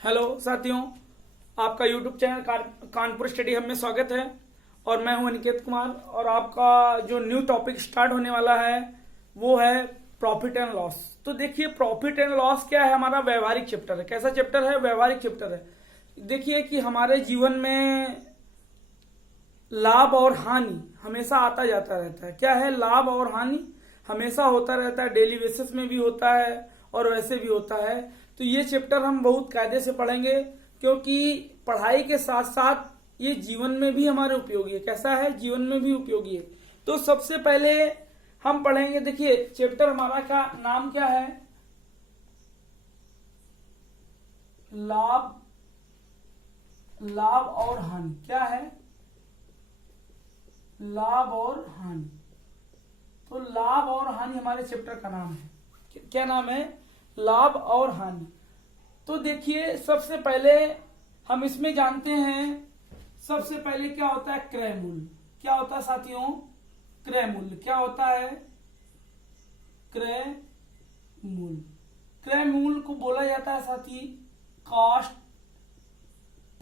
Hello साथियों, आपका YouTube channel Kanpur study hub में स्वागत है। और मैं हूं अनिकेत कुमार। और आपका जो न्यू टॉपिक स्टार्ट होने वाला है वो है प्रॉफिट एंड लॉस। तो देखिए, प्रॉफिट एंड लॉस क्या है? हमारा व्यवहारिक चैप्टर है। कैसा चैप्टर है? व्यवहारिक चैप्टर है। देखिए कि हमारे जीवन में लाभ और हानि हमेशा आता जाता रहता है। क्या है? लाभ और हानि हमेशा होता रहता है। डेली बेसिस में भी होता है और वैसे भी होता है। तो ये चैप्टर हम बहुत कायदे से पढ़ेंगे, क्योंकि पढ़ाई के साथ साथ ये जीवन में भी हमारे उपयोगी है। कैसा है? जीवन में भी उपयोगी है। तो सबसे पहले हम पढ़ेंगे। देखिए, चैप्टर हमारा का नाम क्या है? लाभ लाभ और हानि। क्या है? लाभ और हानि। तो लाभ और हानि हमारे चैप्टर का नाम है। क्या नाम है? लाभ और हानि। तो देखिए, सबसे पहले हम इसमें जानते हैं, सबसे पहले क्या होता है? क्रय मूल्य। क्या होता है साथियों? क्रय मूल्य। क्या होता है? क्रय मूल्य। क्रय मूल्य को बोला जाता है साथी कॉस्ट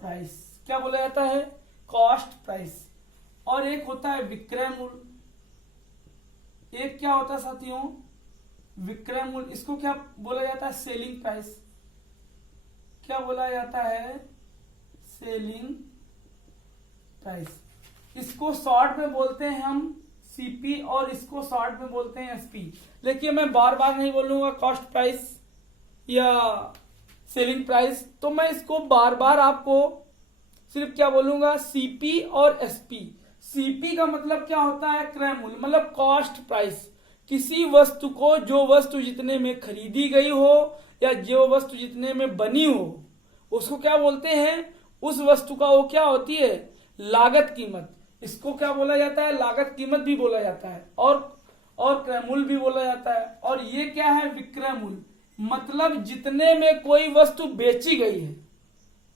प्राइस। क्या बोला जाता है? Cost price. और एक होता है विक्रय मूल्य। एक क्या होता है साथियों? विक्रय मूल्य। इसको क्या बोला जाता है? Selling price. क्या बोला जाता है? Selling price. इसको शॉर्ट में बोलते हैं हम सीपी, और इसको शॉर्ट में बोलते हैं एसपी। लेकिन मैं बार बार नहीं बोलूंगा कॉस्ट प्राइस या सेलिंग प्राइस, तो मैं इसको बार बार आपको सिर्फ क्या बोलूंगा? सीपी और एसपी। सीपी का मतलब क्या होता है? क्रय मूल्य, मतलब कॉस्ट प्राइस। किसी वस्तु को, जो वस्तु जितने में खरीदी गई हो या जो वस्तु जितने में बनी हो, उसको क्या बोलते हैं? उस वस्तु का वो क्या होती है? लागत कीमत। इसको क्या बोला जाता है? लागत कीमत भी बोला जाता है, और क्रय मूल्य भी बोला जाता है। और ये क्या है? विक्रय मूल्य। मतलब जितने में कोई वस्तु बेची गई है,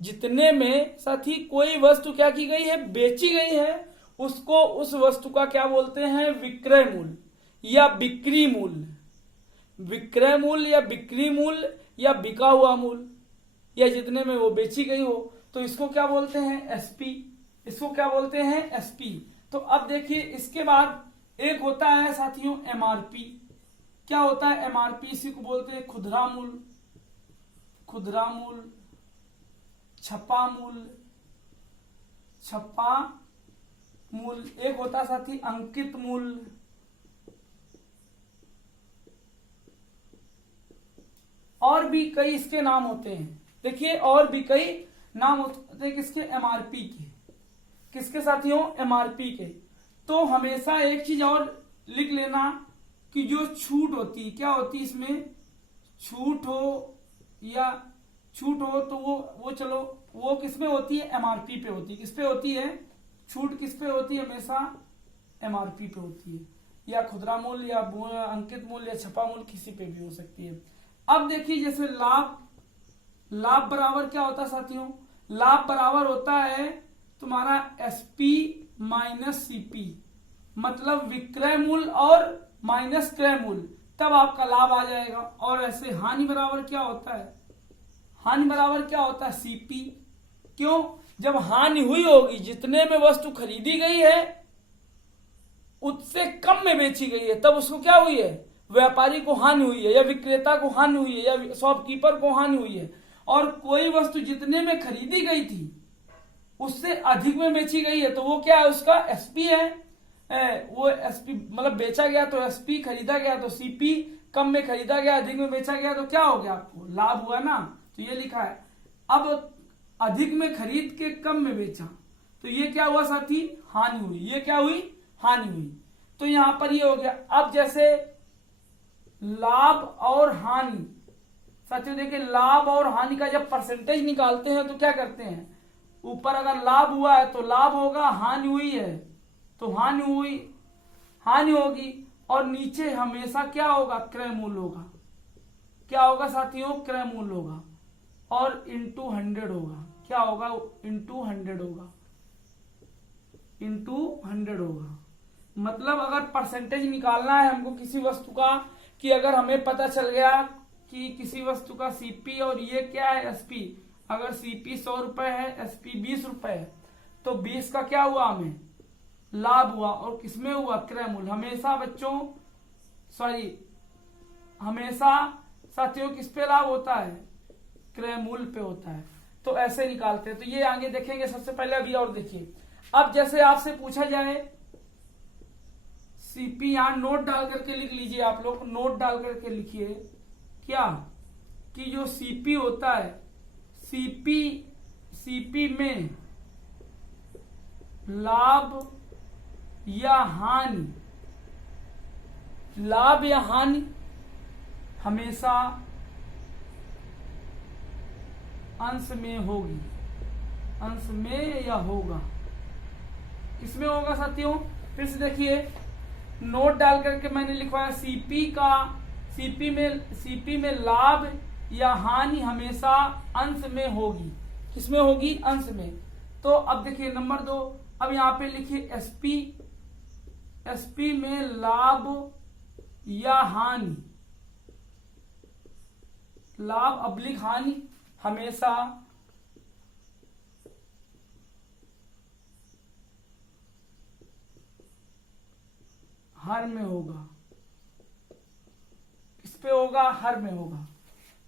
जितने में साथी कोई वस्तु क्या की गई है? बेची गई है, उसको, उस वस्तु का क्या बोलते हैं? विक्रय मूल्य या बिक्री मूल्य। विक्रय मूल्य या बिक्री मूल्य या बिका हुआ मूल्य, या जितने में वो बेची गई हो, तो इसको क्या बोलते हैं? एसपी। इसको क्या बोलते हैं? एसपी। तो अब देखिए, इसके बाद एक होता है साथियों एमआरपी। क्या होता है एमआरपी? इसी को बोलते हैं खुदरा मूल्य। खुदरा मूल्य, छपा मूल्य, छपा मूल्य। एक होता है साथी अंकित मूल्य। और भी कई इसके नाम होते हैं। देखिए, और भी कई नाम होते हैं किसके? एमआरपी के। किसके साथियों? एमआरपी के। तो हमेशा एक चीज और लिख लेना कि जो छूट होती है, क्या होती है इसमें? छूट हो या छूट हो, तो वो चलो, वो किसमें होती है? एमआरपी पे होती है। किस पे होती है? छूट किस पे होती है? हमेशा एमआरपी पे होती है, या खुदरा मूल्य या अंकित मूल्य या छपा मूल्य, किसी पे भी हो सकती है। अब देखिए, जैसे लाभ बराबर क्या होता है साथियों? लाभ बराबर होता है तुम्हारा एसपी माइनस सीपी। मतलब विक्रय मूल्य और माइनस क्रय मूल्य, तब आपका लाभ आ जाएगा। और ऐसे हानि बराबर क्या होता है? हानि बराबर क्या होता है? सीपी। क्यों? जब हानि हुई होगी, जितने में वस्तु खरीदी गई है उससे कम में बेची गई है, तब उसको क्या हुई है? व्यापारी को हानि हुई है, या विक्रेता को हानि हुई है, या शॉपकीपर को हानि हुई है। और कोई वस्तु जितने में खरीदी गई थी उससे अधिक में बेची गई है, तो वो क्या है? उसका एसपी है। वो एसपी मतलब बेचा गया तो एसपी, खरीदा गया तो सीपी। कम में खरीदा गया, अधिक में बेचा गया, तो क्या हो गया? आपको लाभ हुआ ना। तो ये लिखा है। अब अधिक में खरीद के कम में बेचा, तो ये क्या हुआ साथी? हानि हुई। ये क्या हुई? हानि हुई। तो यहां पर ये हो गया। अब जैसे लाभ और हानि, साथियों देखिए, लाभ और हानि का जब परसेंटेज निकालते हैं तो क्या करते हैं? ऊपर अगर लाभ हुआ है तो लाभ होगा, हानि हुई है तो हानि हुई, हानि होगी। और नीचे हमेशा क्या होगा? क्रय मूल्य होगा। क्या होगा साथियों? क्रय मूल्य होगा। और इंटू 100 होगा। क्या होगा? इंटू 100 होगा। इंटू 100 होगा। मतलब अगर परसेंटेज निकालना है हमको किसी वस्तु का, कि अगर हमें पता चल गया कि किसी वस्तु का सीपी और ये क्या है? एसपी, अगर सीपी 100 रुपए है, एसपी 20 रुपए है, तो 20 का क्या हुआ हमें लाभ हुआ। और किसमें हुआ क्रय मूल्य। हमेशा बच्चों हमेशा साथियों किस पे लाभ होता है, क्रय मूल्य पे होता है। तो ऐसे निकालते हैं। तो ये आगे देखेंगे। सबसे पहले अभी और देखिए, अब जैसे आपसे पूछा जाए सीपी, यहां नोट डाल करके लिख लीजिए आप लोग, नोट डाल करके लिखिए क्या कि जो सीपी होता है, सीपी में लाभ या हानि, लाभ या हानि हमेशा अंश में होगी, अंश में या होगा। किसमें होगा साथियों, फिर से देखिए, नोट डाल करके मैंने लिखवाया सीपी में लाभ या हानि हमेशा अंश में होगी। किसमें होगी, अंश में। तो अब देखिए नंबर 2, अब यहां पे लिखिए एसपी में लाभ या हानि, लाभ अब्लिक हानि हमेशा हर में होगा। किस पे होगा, हर में होगा।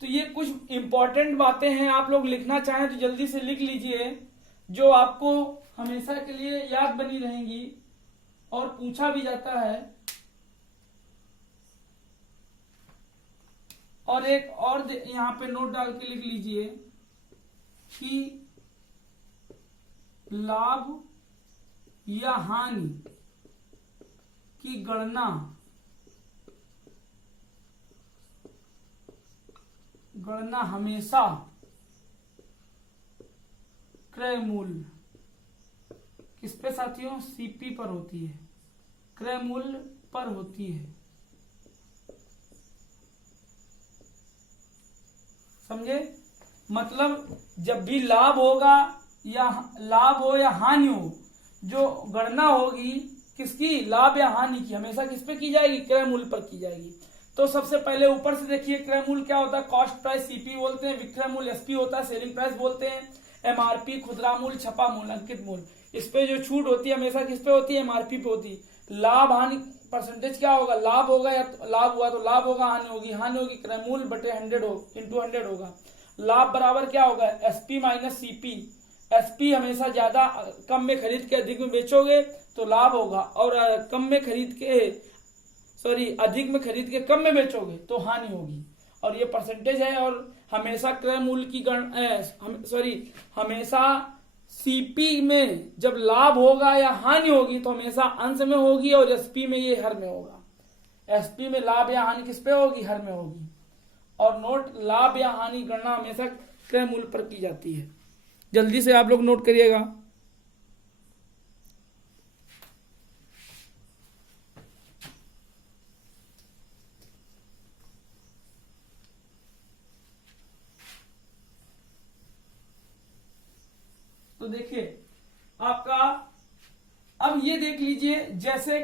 तो ये कुछ इंपॉर्टेंट बातें हैं, आप लोग लिखना चाहें तो जल्दी से लिख लीजिए, जो आपको हमेशा के लिए याद बनी रहेंगी और पूछा भी जाता है। और एक और यहां पे नोट डाल के लिख लीजिए कि लाभ या हानि की गणना हमेशा क्रय मूल्य किस पे साथियों, सीपी पर होती है, क्रय मूल्य पर होती है। समझे, मतलब जब भी लाभ होगा या लाभ हो या हानि हो, जो गणना होगी किसकी, लाभ या हानि की, हमेशा किस पे की जाएगी, क्रय मूल्य पर की जाएगी। तो सबसे पहले ऊपर से देखिए, क्रय मूल्य क्या होता है, कॉस्ट प्राइस सीपी बोलते हैं, विक्रय मूल्य एसपी होता है, सेलिंग प्राइस बोलते हैं, एमआरपी खुदरा मूल्य, छपा मूल्य, अंकित मूल्य। इस पे जो छूट होती है हमेशा किस पे होती है, एमआरपी पे होती है। लाभ हानि परसेंटेज क्या होगा, लाभ होगा या लाभ हुआ तो लाभ होगा, हानि होगी क्रय मूल्य बटे 100 होगा। लाभ बराबर क्या होगा, एसपी माइनस सीपी। एसपी हमेशा ज्यादा, कम में खरीद के अधिक में बेचोगे तो लाभ होगा, और अधिक में खरीद के कम में बेचोगे तो हानि होगी। और ये परसेंटेज है। और हमेशा क्रय मूल्य की हमेशा सीपी में जब लाभ होगा या हानि होगी तो हमेशा अंश में होगी, और एसपी में ये हर में होगा। एसपी में लाभ या हानि किस पे होगी, हर में होगी। और नोट, लाभ या हानि गणना हमेशा क्रय मूल्य पर की जाती है। जल्दी से आप लोग नोट करिएगा। तो देखिए आपका, अब ये देख लीजिए, जैसे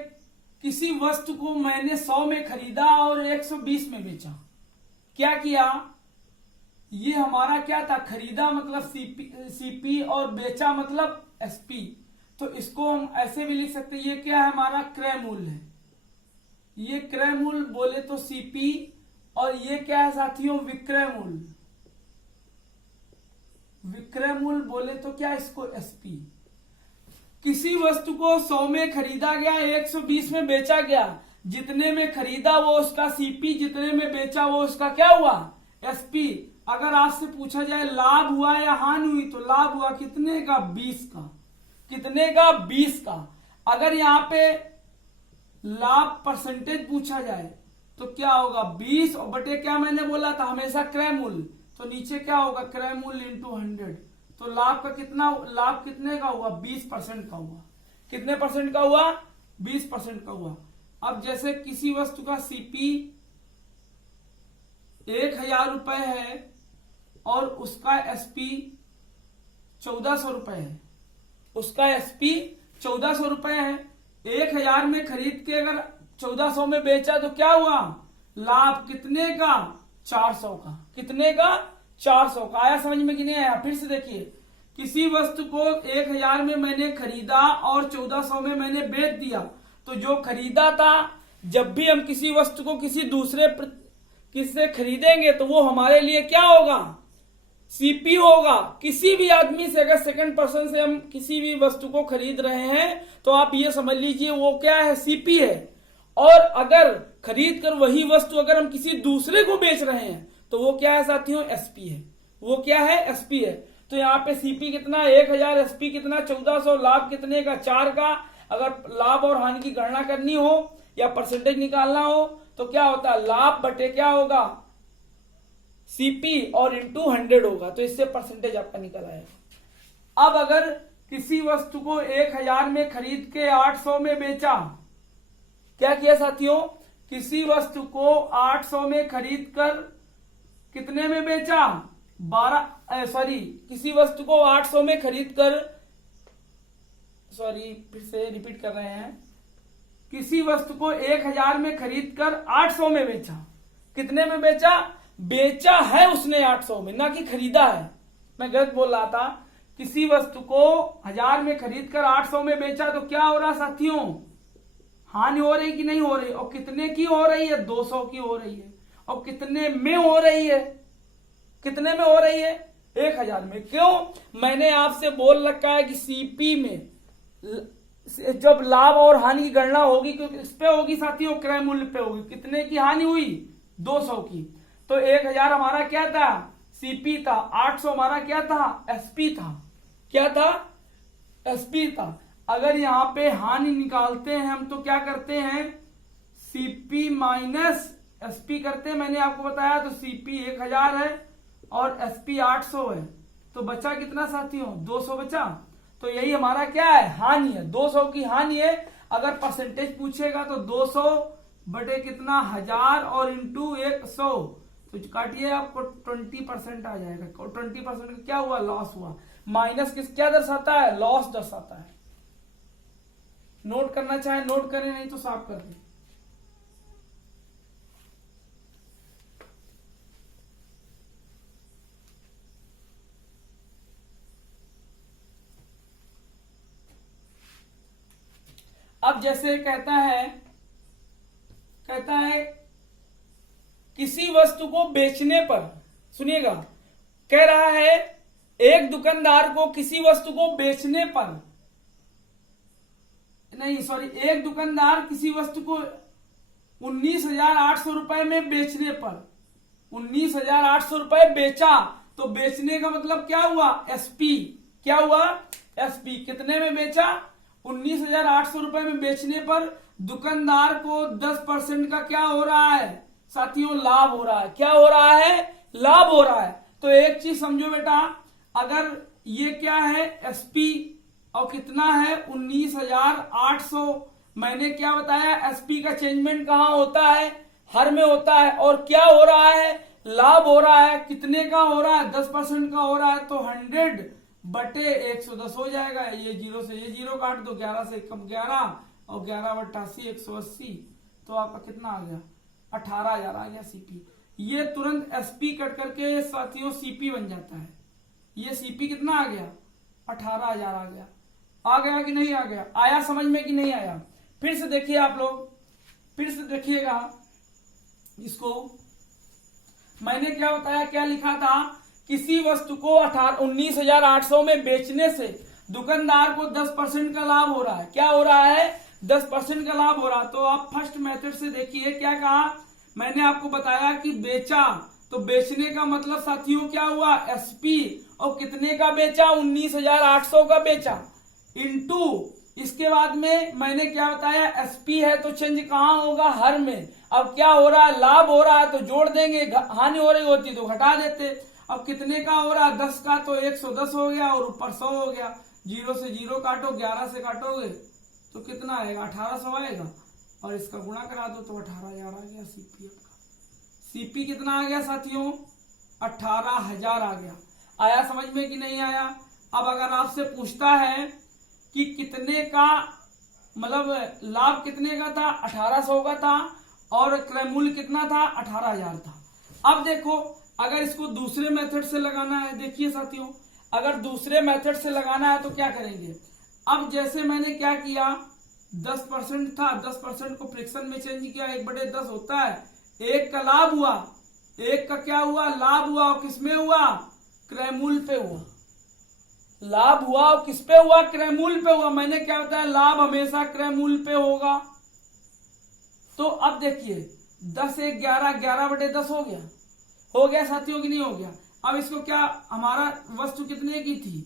किसी वस्तु को मैंने 100 में खरीदा और 120 में बेचा। क्या किया, ये हमारा क्या था, खरीदा मतलब सीपी और बेचा मतलब एसपी। तो इसको हम ऐसे भी लिख सकते हैं, ये क्या है, हमारा क्रय मूल्य है। ये क्रय मूल्य बोले तो सीपी, और ये क्या है साथियों, विक्रय मूल्य। विक्रय मूल्य बोले तो क्या, इसको एसपी। किसी वस्तु को 100 में खरीदा गया, 120 में बेचा गया। जितने में खरीदा वो उसका सीपी, जितने में बेचा वो उसका क्या हुआ, एसपी। अगर आपसे पूछा जाए लाभ हुआ या हानि हुई, तो लाभ हुआ कितने का, 20 का। कितने का, 20 का। अगर यहाँ पे लाभ परसेंटेज पूछा जाए तो क्या होगा, 20 और बटे क्या मैंने बोला था, हमेशा क्रय मूल्य। तो नीचे क्या होगा, क्रय मूल्य इंटू 100। तो लाभ का कितना, लाभ कितने का हुआ, 20% का हुआ। कितने परसेंट का हुआ, 20% का हुआ। अब जैसे किसी वस्तु का सीपी 1000 रुपए है और उसका एसपी 1400 रुपए है। उसका एसपी 1400 रुपए है, 1000 में खरीद के अगर 1400 में बेचा तो क्या हुआ, लाभ कितने का, 400 का। कितने का, 400 का। आया समझ में कि नहीं आया? फिर से देखिए, किसी वस्तु को 1000 में मैंने खरीदा और 1400 में मैंने बेच दिया, तो जो खरीदा था, जब भी हम किसी वस्तु को किसी दूसरे किससे खरीदेंगे तो वो हमारे लिए क्या होगा? सीपी होगा। किसी भी आदमी से अगर सेकंड पर्सन से हम किसी भी वस्तु को खरीद रहे हैं तो आप ये समझ लीजिए वो क्या है? सीपी है। और अगर खरीद कर वही वस्तु अगर हम किसी दूसरे को बेच रहे हैं तो वो क्या है साथियों? एसपी है। वो क्या है? एसपी है। तो यहाँ पे सीपी कितना? 1000, एसपी कितना? 1400, लाभ कितने का? 4 का। अगर लाभ और हानि की गणना करनी हो या परसेंटेज निकालना हो तो क्या होता है? लाभ बटे क्या होगा? सीपी और इंटू 100 होगा। तो इससे परसेंटेज आपका निकल आएगा। अब अगर किसी वस्तु को 1000 में खरीद के 800 में बेचा, क्या किया साथियों? किसी वस्तु को 800 में खरीद कर कितने में बेचा? किसी वस्तु को 800 में खरीद कर, फिर से रिपीट कर रहे हैं, किसी वस्तु को 1000 में खरीद कर 800 में बेचा। कितने में बेचा? बेचा है उसने 800 में, ना कि खरीदा है। मैं गलत बोल रहा था। किसी वस्तु को 1000 में खरीद कर 800 में बेचा तो क्या हो रहा साथियों? हानि हो रही कि नहीं हो रही? और कितने की हो रही है? 200 की हो रही है। और कितने में हो रही है? कितने में हो रही है? 1000 में। क्यों? मैंने आपसे बोल रखा है कि सीपी में जब लाभ और हानि की गणना होगी, क्योंकि इस पे होगी साथियों, क्रय मूल्य पे होगी। कितने की हानि हुई? 200 की। तो 1000 हमारा क्या था? सीपी था। 800 हमारा क्या था? एसपी था। क्या था? एसपी था। अगर यहां पे हानि निकालते हैं हम तो क्या करते हैं? सीपी माइनस एसपी करते हैं। मैंने आपको बताया। तो सीपी 1000 है और एसपी 800 है, तो बचा कितना साथियों? 200 बचा। तो यही हमारा क्या है? हानि है। 200 की हानि है। अगर परसेंटेज पूछेगा तो 200 बटे कितना? 1000 और इंटू 100, तो काटिए आपको 20% आ जाएगा। 20% का क्या हुआ? लॉस हुआ। माइनस क्या दर्शाता है? लॉस दर्शाता है। नोट करना चाहे नोट करें, नहीं तो साफ कर दें। अब जैसे कहता है किसी वस्तु को बेचने पर, सुनिएगा, कह रहा है एक दुकानदार को किसी वस्तु को बेचने पर, एक दुकानदार किसी वस्तु को 19,800 रुपए में बेचने पर, 19,800 रुपए बेचा, तो बेचने का मतलब क्या हुआ? एसपी। क्या हुआ? एसपी। कितने में बेचा? 19,800 रुपए में बेचने पर दुकानदार को 10% का क्या हो रहा है साथियों? लाभ हो रहा है। क्या हो रहा है? लाभ हो रहा है। तो एक चीज समझो बेटा, अगर ये क्या है? एसपी और कितना है? 19,800। मैंने क्या बताया? एसपी का चेंजमेंट कहां होता है? हर में होता है। और क्या हो रहा है? लाभ हो रहा है। कितने का हो रहा है? 10% का हो रहा है। तो 100 बटे 110 हो जाएगा। ये 0 से ये 0 काट दो, 11 से कम 11 और 11 बटा 80, 180। तो आपका कितना आ गया? 18,000 आ गया सीपी। ये तुरंत एसपी कट करके साथियों सीपी बन जाता है। ये सीपी कितना आ गया? 18,000 आ गया। आ गया कि नहीं आ गया? आया समझ में कि नहीं आया? फिर से देखिए आप लोग, फिर से देखिएगा इसको। मैंने क्या बताया? क्या लिखा था? किसी वस्तु को 19,800 में बेचने से दुकानदार को 10% का लाभ हो रहा है। क्या हो रहा है? 10% का लाभ हो रहा है। तो आप फर्स्ट मेथड से देखिए क्या कहा। मैंने आपको बताया कि बेचा, तो बेचने का मतलब साथियों क्या हुआ? एसपी। और कितने का बेचा? 19,800 का बेचा, इंटू इसके बाद में मैंने क्या बताया? एसपी है तो चेंज कहां होगा? हर में। अब क्या हो रहा है? लाभ हो रहा है तो जोड़ देंगे, हानि हो रही होती तो घटा देते। अब कितने का हो रहा है? 10 का, तो 110 हो गया और ऊपर 100 हो गया। 0 से 0 काटो, 11 से काटोगे तो कितना आएगा? 1800 आएगा। और इसका गुणा करा दो तो 18,000 आ गया सीपी आपका। सीपी कितना आ गया साथियों? 18,000 आ गया। आया समझ में कि नहीं आया? अब अगर आपसे पूछता है कि कितने का, मतलब लाभ कितने का था? 1800 का था और क्रय मूल्य कितना था? 18,000 था। अब देखो अगर इसको दूसरे मेथड से लगाना है, देखिए साथियों, अगर दूसरे मेथड से लगाना है तो क्या करेंगे। अब जैसे मैंने क्या किया, 10% था, 10% को फ्रैक्शन में चेंज किया, 1/10 होता है, एक का लाभ हुआ, एक का क्या हुआ, लाभ हुआ, और किसमें हुआ, क्रयमूल्य पे हुआ। लाभ हुआ और किस पे हुआ, क्रयमूल्य पे हुआ। मैंने क्या बताया, लाभ हमेशा क्रयमूल्य पे होगा। तो अब देखिए 10 1 11, 11/10 हो गया साथियों की नहीं हो गया। अब इसको क्या, हमारा वस्तु कितने की थी,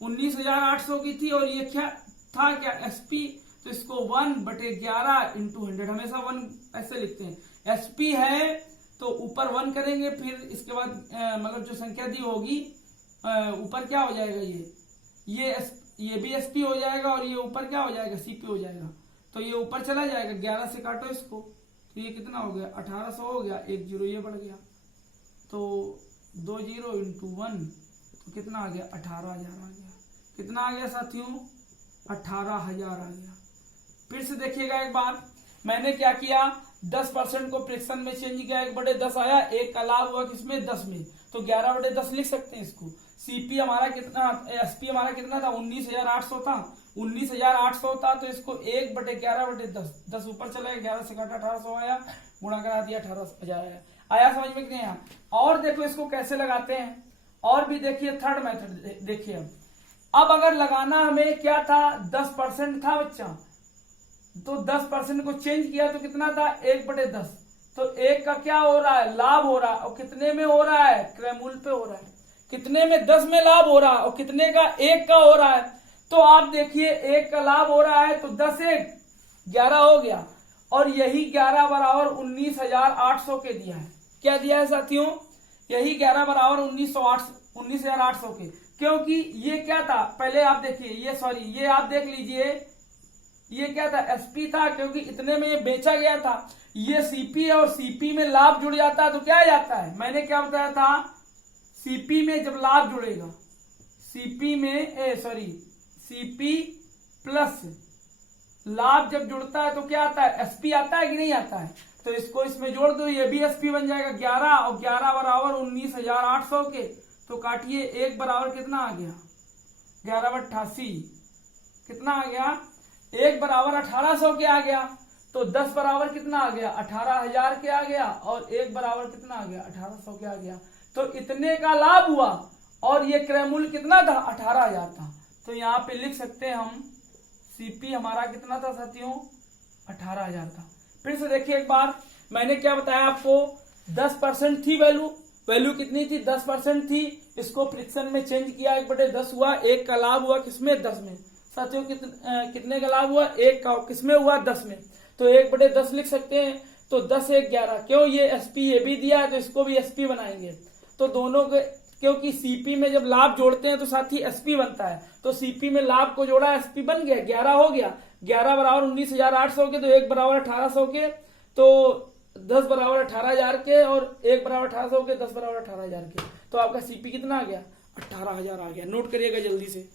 19,800 की थी, और ये क्या था, क्या एसपी, तो इसको 1/11 × 100, हमेशा 1 ऐसे लिखते हैं। एसपी है तो ऊपर 1 करेंगे, फिर इसके बाद मतलब जो संख्या दी होगी ऊपर क्या हो जाएगा, ये भी एसपी हो जाएगा, और ये ऊपर क्या हो जाएगा, सीपी हो जाएगा। तो ये ऊपर चला जाएगा, 11 से काटो इसको, तो ये कितना हो गया, 1800 हो गया, 1 0 ये बढ़ गया, तो 2 0 × 1, तो कितना आ गया, 18,000 आ गया। कितना आ गया साथियों, 18,000 आ गया। फिर से देखिएगा एक बार, मैंने क्या किया, 10% को फ्रैक्शन में चेंज किया, 1/10 आया, एक का लाभ हुआ किसमें, 10 में, तो 11/10 लिख सकते हैं इसको। सीपी हमारा कितना, एसपी हमारा कितना था, 19,800 था, 19,800 था, तो इसको 1/11/10, 10 ऊपर चला गया, 11 से काटा 1800 आया, गुणा करा दिया, 18,000 आया। समझ में कि नहीं? और देखो इसको कैसे लगाते हैं, और भी देखिए थर्ड मेथड देखिए। अब अगर लगाना हमें क्या था, 10% था बच्चा, तो 10% को चेंज किया तो कितना था, 1/10, तो एक का क्या हो रहा है, लाभ हो रहा है, और कितने में हो रहा है, क्रयमूल्य पे हो रहा है। कितने में, 10 में लाभ हो रहा है, और कितने का, 1 का हो रहा है। तो आप देखिए 1 का लाभ हो रहा है, तो 10 1 11 हो गया, और यही 11 बराबर 19,800 के दिया है। क्या दिया है साथियों, यही 11 बराबर 19,800 के, क्योंकि ये क्या था, पहले आप देखिए, ये आप देख लीजिए, ये क्या था, एसपी था, क्योंकि इतने में ये बेचा गया था। ये सीपी है, और सीपी में लाभ जुड़ जाता है तो क्या जाता है, मैंने क्या बताया था, सीपी में जब लाभ जुड़ेगा, सीपी प्लस लाभ जब जुड़ता है तो क्या आता है, एसपी आता है कि नहीं आता है। तो इसको इसमें जोड़ दो, ये भी एसपी बन जाएगा 11, और 11 बराबर 19,800 के, तो काटिए, 1 बराबर कितना आ गया, 11/88, कितना आ गया, 1 बराबर 1800 के आ गया, तो 10 बराबर कितना आ गया, 18,000 के आ गया, और 1 बराबर कितना आ गया, 1800 के आ गया। तो इतने का लाभ हुआ, और ये क्रयमूल्य कितना था, 18,000 था। तो यहाँ पे लिख सकते हैं हम, सीपी हमारा कितना था साथियों, 18,000 था। फिर से देखिए एक बार, मैंने क्या बताया आपको, 10% थी वैल्यू कितनी थी, 10% थी, इसको फ्रैक्शन में चेंज किया, 1/10 हुआ, 1 का लाभ हुआ किसमें, 10 में। साथियों कितने का लाभ हुआ, 1 का, किसमें हुआ, 10 में, तो 1/10 लिख सकते हैं। तो 10 1 11, क्यों, ये एसपी ये भी दिया है, तो इसको भी एसपी बनाएंगे। तो दोनों के, क्योंकि सीपी में जब लाभ जोड़ते हैं तो साथ ही एसपी बनता है, तो सीपी में लाभ को जोड़ा, एसपी बन गया, 11 हो गया, 11 बराबर 19,800 के, तो 1 बराबर 1800 के, तो 10 बराबर 18,000 के, और 1 बराबर 1800 के, 10 बराबर 18,000 के, तो आपका सीपी कितना आ गया, 18,000 आ गया। नोट करिएगा जल्दी से।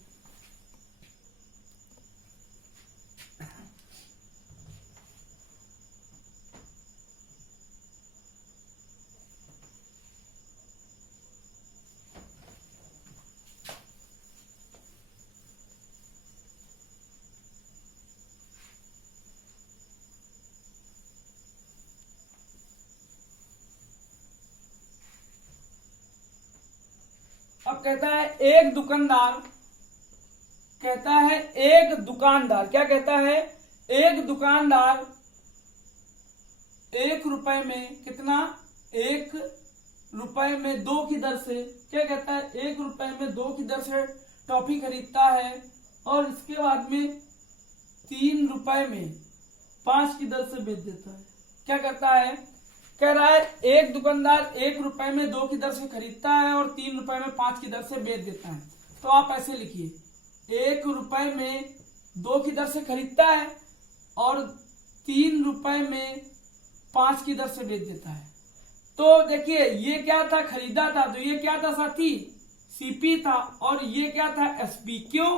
अब कहता है एक दुकानदार, क्या कहता है, एक दुकानदार 1 रुपए में कितना, 1 रुपए में 2 की दर से, क्या कहता है, 1 रुपए में 2 की दर से टॉफी खरीदता है, और इसके बाद में 3 रुपए में 5 की दर से बेच देता है। क्या करता है, कह रहा है एक दुकानदार 1 रुपए में 2 की दर से खरीदता है, और 3 रुपए में 5 की दर से बेच देता है। तो आप ऐसे लिखिए, 1 रुपए में 2 की दर से खरीदता है, और 3 रुपए में 5 की दर से बेच देता है। तो देखिए ये क्या था, खरीदा था, तो ये क्या था साथी, सीपी था, और ये क्या था, एसपी। क्यों,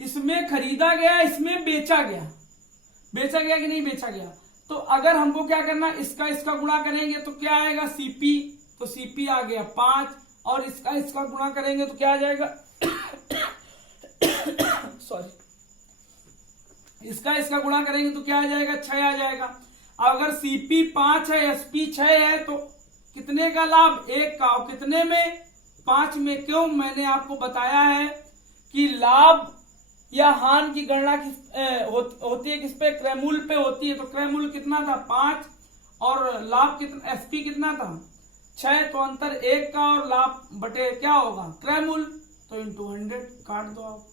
इसमें खरीदा गया, इसमें बेचा गया कि नहीं बेचा गया। तो अगर हमको क्या करना, इसका गुणा करेंगे तो क्या आएगा, सीपी तो सीपी आ गया 5 और इसका गुणा करेंगे तो क्या आ जाएगा सॉरी, इसका गुणा करेंगे तो क्या आ जाएगा 6 आ जाएगा। अगर सीपी 5 है एसपी 6 है तो कितने का लाभ 1 का, और कितने में 5 में। क्यों, मैंने आपको बताया है कि लाभ या हानि की गणना होती है किस पे, क्रयमूल्य पे होती है। तो क्रयमूल्य कितना था 5 और लाभ कितना एसपी कितना था 6, तो अंतर 1 का और लाभ बटे क्या होगा क्रयमूल्य, तो इंटू 100 काट दो आप,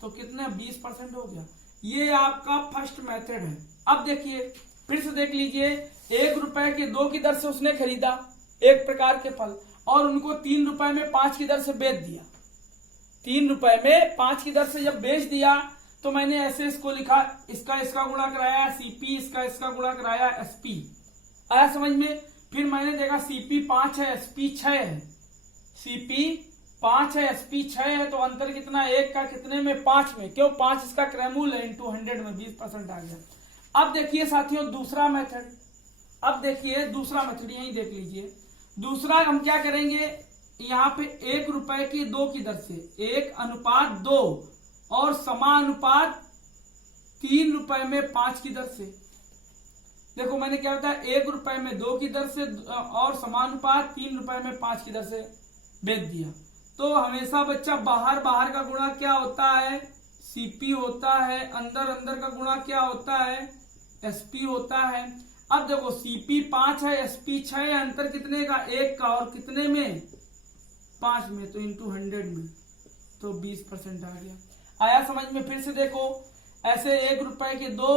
तो कितने 20% हो गया। ये आपका फर्स्ट मेथड है। अब देखिए फिर से देख लीजिए, 1 रुपए के 2 की दर से उसने खरीदा एक प्रकार के फल और उनको 3 रुपए में 5 की दर से बेच दिया। 3 रुपए में 5 की दर से जब बेच दिया तो मैंने ऐसे इसको लिखा, इसका गुणा कराया सीपी, इसका गुणा कराया एसपी। आया समझ में। फिर मैंने देखा सीपी 5 है एसपी 6 है, सीपी 5 है एसपी 6 है, तो अंतर कितना 1 का कितने में 5 में। क्यों, 5 इसका क्रयमूल्य है, इंटू 100 में 20% आ गया। अब देखिए साथियों दूसरा मेथड, अब देखिए दूसरा मेथड यही देख लीजिए। दूसरा हम क्या करेंगे, यहाँ पे 1 रुपए की 2 की दर से 1:2 और समानुपात 3 रुपए में 5 की दर से। देखो मैंने क्या बताया, 1 रुपए में 2 की दर से और समानुपात 3 रुपए में 5 की दर से बेच दिया। तो हमेशा बच्चा बाहर का गुणा क्या होता है सीपी होता है, अंदर का गुणा क्या होता है एसपी होता है। अब देखो सीपी 5 है एसपी 6 है, अंतर कितने का 1 का और कितने में 5 में, तो इंटू 100 में, तो 20% आ गया। आया समझ में। फिर से देखो ऐसे 1 रुपए के 2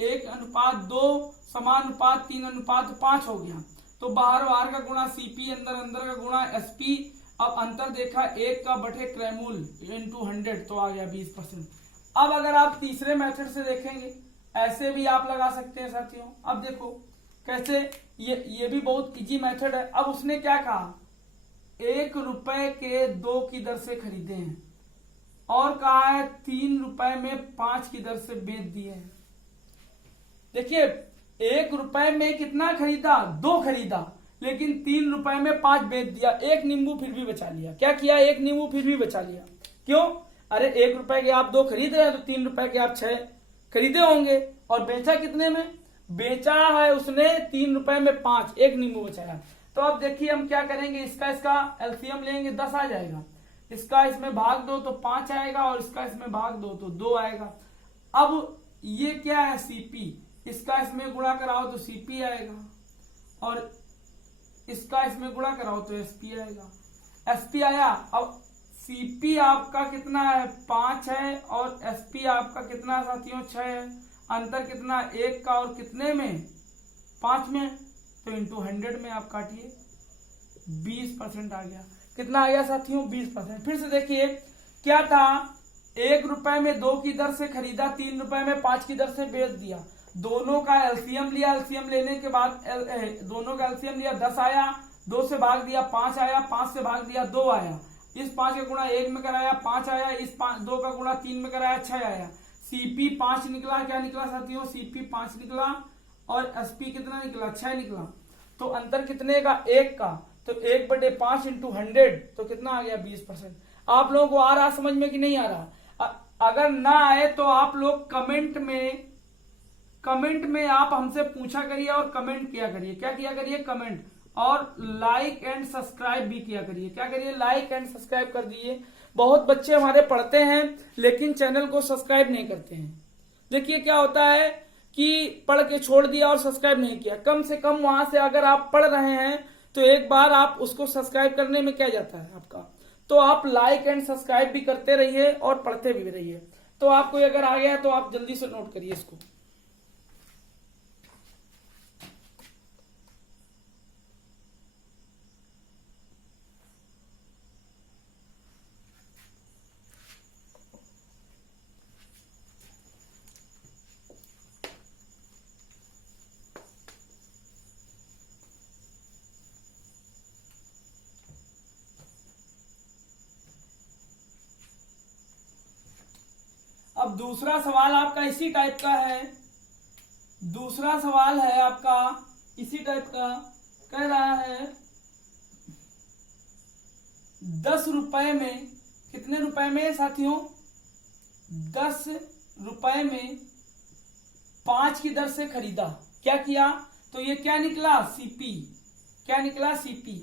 1:2 समानुपात 3:5 हो गया। तो बाहर का गुणा सीपी, अंदर का गुणा एसपी। अब अंतर देखा 1 का बटे क्रयमूल्य इंटू 100, तो आ गया 20%। अब अगर आप तीसरे मेथड से देखेंगे, ऐसे भी आप लगा सकते हैं साथियों। अब देखो कैसे, ये भी बहुत इजी मेथड है। अब उसने क्या कहा, 1 रुपए के 2 की दर से खरीदे हैं और कहा है 3 रुपए में 5 की दर से बेच दिए हैं। देखिए 1 रुपए में कितना खरीदा 2 खरीदा, लेकिन 3 रुपए में 5 बेच दिया। 1 नींबू फिर भी बचा लिया। क्या किया, 1 नींबू फिर भी बचा लिया। क्यों, अरे 1 रुपए के आप 2 खरीद रहे हैं तो 3 रुपए के आप 6 खरीदे होंगे, और बेचा कितने में, बेचा है उसने 3 रुपए में 5, 1 नींबू बचाया। तो अब देखिए हम क्या करेंगे, इसका एलसीएम लेंगे 10 आ जाएगा, इसका इसमें भाग दो तो 5 आएगा, और इसका इसमें भाग दो तो 2 आएगा। अब ये क्या है सीपी, इसका इसमें गुणा कराओ तो सीपी आएगा, और इसका इसमें गुणा कराओ तो एसपी आएगा। एसपी आया। अब सीपी आपका कितना है 5 है और एसपी आपका कितना साथियों 6 है। अंतर कितना 1 का और कितने में 5 में, तो इंटू 100 में आप काटिए 20% आ गया। कितना आ गया साथियों 20%। फिर से देखिए क्या था, 1 रुपए में 2 की दर से खरीदा, 3 रुपए में 5 की दर से बेच दिया। दोनों का एलसीएम लिया, एलसीएम लेने के बाद दोनों का एलसीएम लिया 10 आया, 2 से भाग दिया 5 आया, 5 से भाग दिया 2 आया, इस 5 का गुणा 1 में कराया 5 आया, इस 2 का गुणा 3 में कराया 6 आया। सीपी 5 निकला, क्या निकला साथियों सीपी 5 निकला, और एसपी कितना निकला 6 निकला। तो अंतर कितने का 1 का, तो 1/5 इंटू 100, तो कितना आ गया 20%। आप लोगों को आ रहा समझ में कि नहीं आ रहा। अगर ना आए तो आप लोग कमेंट में आप हमसे पूछा करिए और कमेंट किया करिए। क्या किया करिए, कमेंट, और लाइक एंड सब्सक्राइब भी किया करिए। क्या करिए, लाइक एंड सब्सक्राइब कर दीजिए। बहुत बच्चे हमारे पढ़ते हैं लेकिन चैनल को सब्सक्राइब नहीं करते हैं। देखिए क्या होता है कि पढ़ के छोड़ दिया और सब्सक्राइब नहीं किया। कम से कम वहां से अगर आप पढ़ रहे हैं तो एक बार आप उसको सब्सक्राइब करने में क्या जाता है आपका, तो आप लाइक एंड सब्सक्राइब भी करते रहिए और पढ़ते भी रहिए। तो आपको अगर आ गया तो आप जल्दी से नोट करिए इसको। अब दूसरा सवाल आपका इसी टाइप का है। दूसरा सवाल है आपका इसी टाइप का, कह रहा है 10 रुपए में, कितने रुपए में साथियों, 10 रुपए में 5 की दर से खरीदा, क्या किया, तो ये क्या निकला, सीपी, क्या निकला, सीपी।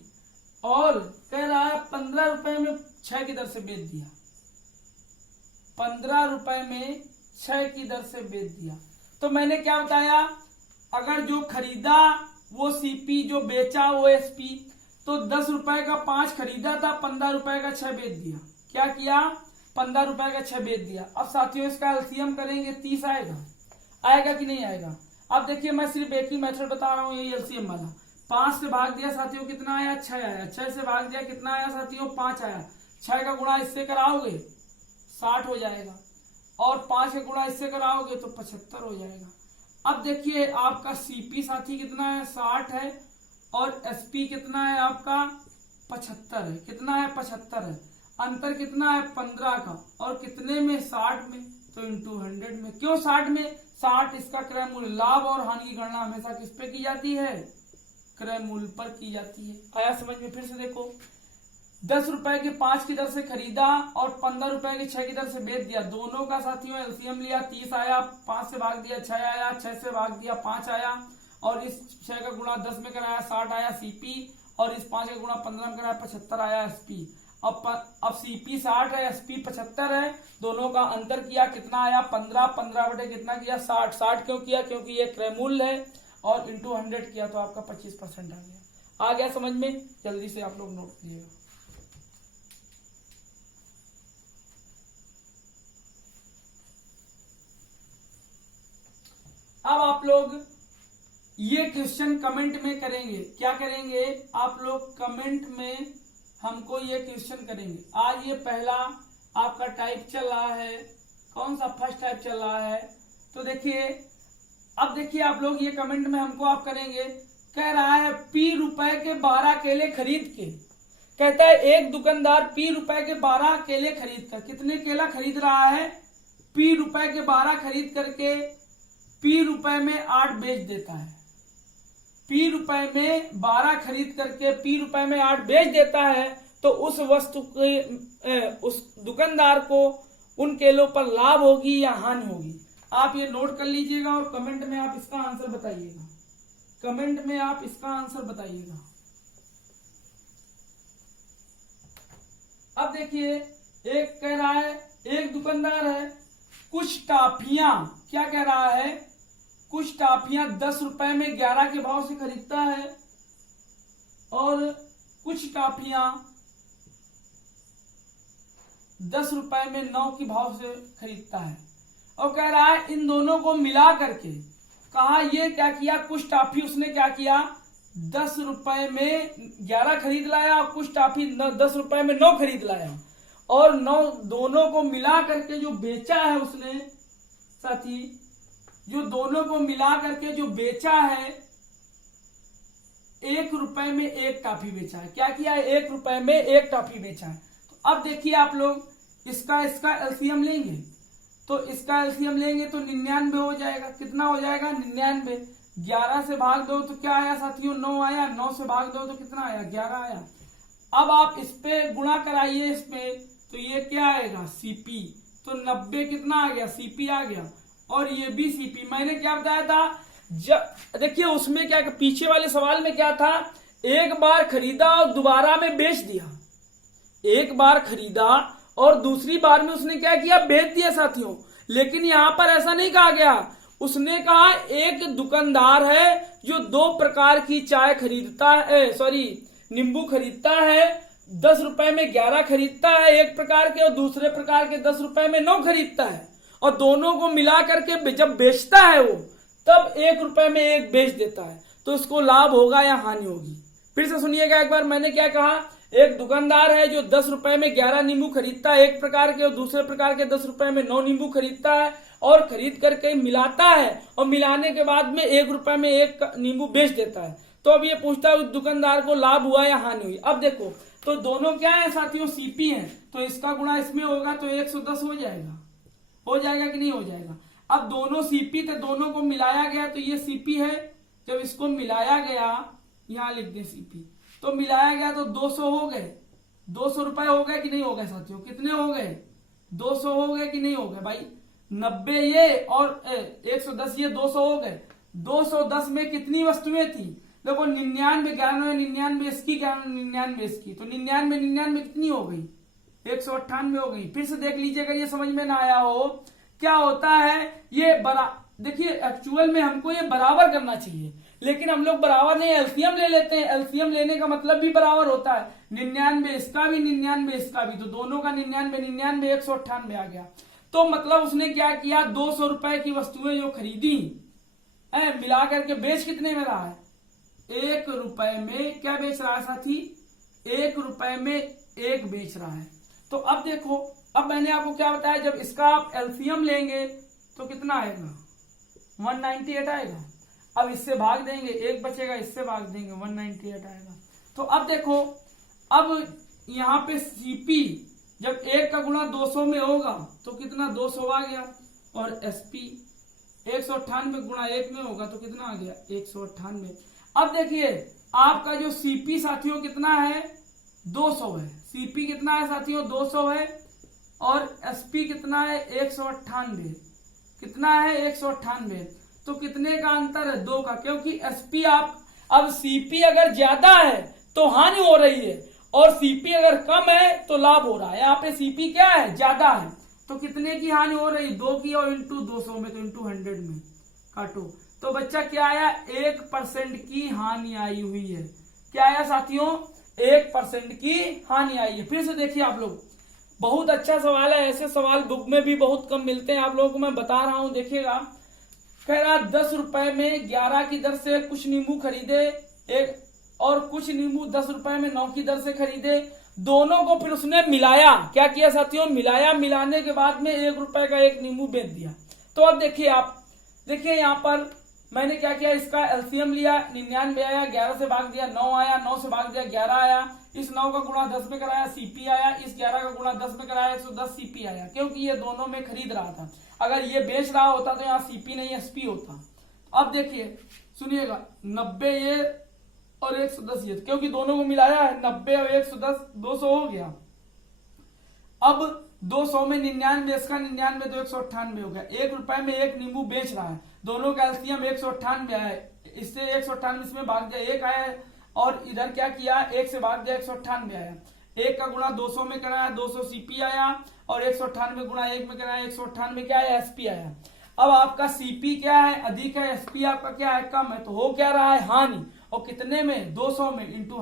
और कह रहा है 15 रुपए में 6 की दर से बेच दिया, 15 रुपए में 6 की दर से बेच दिया। तो मैंने क्या बताया, अगर जो खरीदा वो सीपी, जो बेचा वो एसपी, तो 10 रुपए का 5 खरीदा था, 15 रुपए का 6 बेच दिया, क्या किया, 15 रुपए का 6 बेच दिया। अब साथियों इसका एलसीएम करेंगे, 30 आएगा, आएगा कि नहीं आएगा। अब देखिए मैं सिर्फ एक ही मेथड बता रहा हूं, यही एलसीएम वाला। 5 से भाग दिया साथियों, कितना आया, 6 आया। 6 से भाग दिया, कितना आया साथियों, 5 आया। 6 का गुणा इससे कराओगे 60 हो जाएगा, और 5 का गुणा इससे कराओगे तो 75 हो जाएगा। अब देखिए आपका सीपी साथी कितना है, 60 है, और एसपी कितना है आपका, 75 है। कितना है, 75 है। अंतर कितना है, 15 का, और कितने में, 60 में, तो इंटू 100 में। क्यों 60 में, 60 इसका क्रय मूल्य। लाभ और हानि की गणना हमेशा किस पे की जाती है, क्रय मूल्य पर की जाती है। आया समझ में, फिर से देखो, 10 रुपए के 5 की दर से खरीदा और 15 रुपए के 6 की दर से बेच दिया। दोनों का साथियों एलसीएम लिया, 30 आया, 5 से भाग दिया 6 आया, 6 से भाग दिया 5 आया, और इस 6 का गुणा 10 में कराया 60 आया सीपी, और इस 5 का गुणा 15 में कराया 75 आया एसपी। अब सीपी 60 है, एसपी 75 है, दोनों का अंतर किया, कितना आया, 15, 15 बटे कितना किया, 60। 60 क्यों किया, क्योंकि ये क्रय मूल्य है, और इंटू 100 किया तो आपका 25% आ गया। आ गया समझ में, जल्दी से आप लोग नोट कीजिएगा। अब आप लोग ये क्वेश्चन कमेंट में करेंगे, क्या करेंगे आप लोग, कमेंट में हमको ये क्वेश्चन करेंगे। आज ये पहला आपका टाइप चल रहा है, कौन सा, फर्स्ट टाइप चल रहा है। तो देखिए, अब देखिए आप लोग ये कमेंट में हमको आप करेंगे, कह रहा है पी रुपए के 12 केले खरीद के, कहता है एक दुकानदार पी रुपए के 12 केले खरीद कर, कितने केला खरीद रहा है, पी रुपए के 12 खरीद करके पी रुपए में 8 बेच देता है। पी रुपए में 12 खरीद करके पी रुपए में 8 बेच देता है, तो उस वस्तु के उस दुकानदार को उन केलों पर लाभ होगी या हानि होगी। आप ये नोट कर लीजिएगा और कमेंट में आप इसका आंसर बताइएगा, कमेंट में आप इसका आंसर बताइएगा। अब देखिए, एक कह रहा है, एक दुकानदार है, कुछ टॉफियां, क्या कह रहा है, कुछ टॉफियां 10 रुपए में 11 के भाव से खरीदता है, और कुछ टॉफियां 10 रुपए में 9 के भाव से खरीदता है। और कह रहा है इन दोनों को मिला करके, कहा ये क्या किया, कुछ टॉफी उसने क्या किया, 10 रुपए में 11 खरीद लाया, और कुछ टॉफी 10 रुपए में 9 खरीद लाया, और 9 दोनों को मिला करके जो बेचा है उसने साथी, जो दोनों को मिला करके जो बेचा है, 1 रुपए में 1 टॉफी बेचा है। क्या किया है, 1 रुपए में 1 टॉफी बेचा है। तो अब देखिए आप लोग इसका एलसीएम लेंगे, तो इसका एलसीएम लेंगे तो 99 हो जाएगा। कितना हो जाएगा, 99। 11 से भाग दो तो क्या आया साथियों, 9 आया। 9 से भाग दो तो कितना आया, 11 आया। अब आप इस पे गुणा कराइए इसमें, तो ये क्या आएगा, सीपी, तो 90 कितना आ गया, सीपी आ गया, और ये भी सीपी। मैंने क्या बताया था, जब देखिए उसमें क्या, पीछे वाले सवाल में क्या था, एक बार खरीदा और दोबारा में बेच दिया, एक बार खरीदा और दूसरी बार में उसने क्या किया, बेच दिया साथियों। लेकिन यहां पर ऐसा नहीं कहा गया, उसने कहा एक दुकानदार है जो 2 प्रकार की चाय खरीदता है, नींबू खरीदता है, 10 रुपए में 11 खरीदता है एक प्रकार के, और दूसरे प्रकार के 10 रुपए में 9 खरीदता है, और दोनों को मिला करके जब बेचता है वो, तब 1 रुपए में 1 बेच देता है, तो उसको लाभ होगा या हानि होगी। फिर से सुनिएगा एक बार, मैंने क्या कहा, एक दुकानदार है जो 10 रुपए में 11 नींबू खरीदता है एक प्रकार के, और दूसरे प्रकार के 10 रुपए में 9 नींबू खरीदता है, और खरीद करके मिलाता है, और मिलाने के बाद में 1 रुपए में 1 नींबू बेच देता है। तो अब ये पूछता है उस दुकानदार को लाभ हुआ या हानि हुई। अब देखो, तो दोनों क्या है साथियों, सीपी है, तो इसका गुणा इसमें होगा तो 110 हो जाएगा, हो जाएगा कि नहीं हो जाएगा। अब दोनों सीपी थे, दोनों को मिलाया गया, तो ये सीपी है, जब इसको मिलाया गया, यहां लिख दे सीपी, तो मिलाया गया तो 200 हो गए, 200 रुपए हो गए कि नहीं हो गए साथियों? कितने हो गए? 200 हो गए कि नहीं हो गए भाई? 90 ये और 110 ये 200 हो गए। 210 में कितनी वस्तुएं थी? देखो 99 11 99 इसकी 99 इसकी, तो 99 99 कितनी हो गई? 198 हो गई। फिर से देख लीजिए अगर ये समझ में ना आया हो। क्या होता है ये देखिए एक्चुअल में हमको ये बराबर करना चाहिए, लेकिन हम लोग बराबर नहीं, एलसीएम ले लेते हैं। एलसीएम लेने का मतलब भी बराबर होता है, 99 इसका भी 99 इसका भी, तो दोनों का 99 99 198 आ गया। तो मतलब उसने क्या किया, 200 रुपए की वस्तुएं जो खरीदी मिला करके बेच कितने में रहा है? 1 रुपए में क्या बेच रहा है साथी? 1 रुपए में 1 बेच रहा है। तो अब देखो, अब मैंने आपको क्या बताया, जब इसका आप एलसीएम लेंगे तो कितना आएगा? 198 आएगा। अब इससे भाग देंगे, 1 बचेगा, इससे भाग देंगे, 198 आएगा। तो अब देखो, अब यहाँ पे सीपी जब 1 का गुणा 200 में होगा तो कितना? 200 आ गया। और एसपी 198 गुणा 1 में होगा तो कितना आ गया? 198। अब देखिए आपका जो सीपी साथियों कितना है? 200 है। सीपी कितना है साथियों? 200 है। और एसपी कितना है? 198। कितना है? 198। तो कितने का अंतर है? 2 का, क्योंकि एसपी अब सीपी अगर ज्यादा है तो हानि हो रही है, और सीपी अगर कम है तो लाभ हो रहा है। यहाँ पे सीपी क्या है? ज्यादा है, तो कितने की हानि हो रही? 2 की, और इंटू 200 में, तो इंटू 100 में काटो। तो बच्चा क्या आया? 1% की हानि आई हुई है। क्या आया साथियों? 1% की हानि आई है। फिर से देखिए आप लोग, बहुत अच्छा सवाल है। ऐसे सवाल बुक में भी बहुत कम मिलते हैं, आप लोगों को मैं बता रहा हूं। देखिएगा, कह रहा 10 रुपए में 11 की दर से कुछ नींबू खरीदे, एक और कुछ नींबू 10 रुपए में 9 की दर से खरीदे। दोनों को फिर उसने मिलाया। क्या किया साथियों? मिलाया। मिलाने के बाद में 1 रुपए का 1 नींबू बेच दिया। तो अब देखिए आप, देखिए यहाँ पर मैंने क्या किया, इसका एलसीएम लिया, 99 आया, 11 से भाग दिया, 9 आया, 9 से भाग दिया, 11 आया। इस 9 का गुणा 10 में कराया, सीपी आया। इस 11 का गुणा 10 में कराया, 110 सीपी आया, क्योंकि ये दोनों में खरीद रहा था। अगर ये बेच रहा होता तो यहाँ सीपी नहीं एसपी होता। अब देखिए सुनिएगा, 90 ये और 110 ये, क्योंकि दोनों को मिलाया है, 90 और 110 200 हो गया। अब 200 में 99 इसका 99 तो 198 हो गया। 1 रुपए में 1 नींबू बेच रहा है, दोनों का एलसीएम 198 आया है। इससे 198 इसमें भाग दिया, 1 आया, और इधर क्या किया, 1 से भाग दिया, 198 आया। 1 का गुणा 200 में कराया, 200 सीपी आया, और 198 गुणा 1 में कराया, 198 क्या है? एसपी आया। अब आपका सीपी क्या है? अधिक है, एसपी आपका क्या है? कम है। तो हो क्या रहा है? हानि। और कितने में? 200 में, इंटू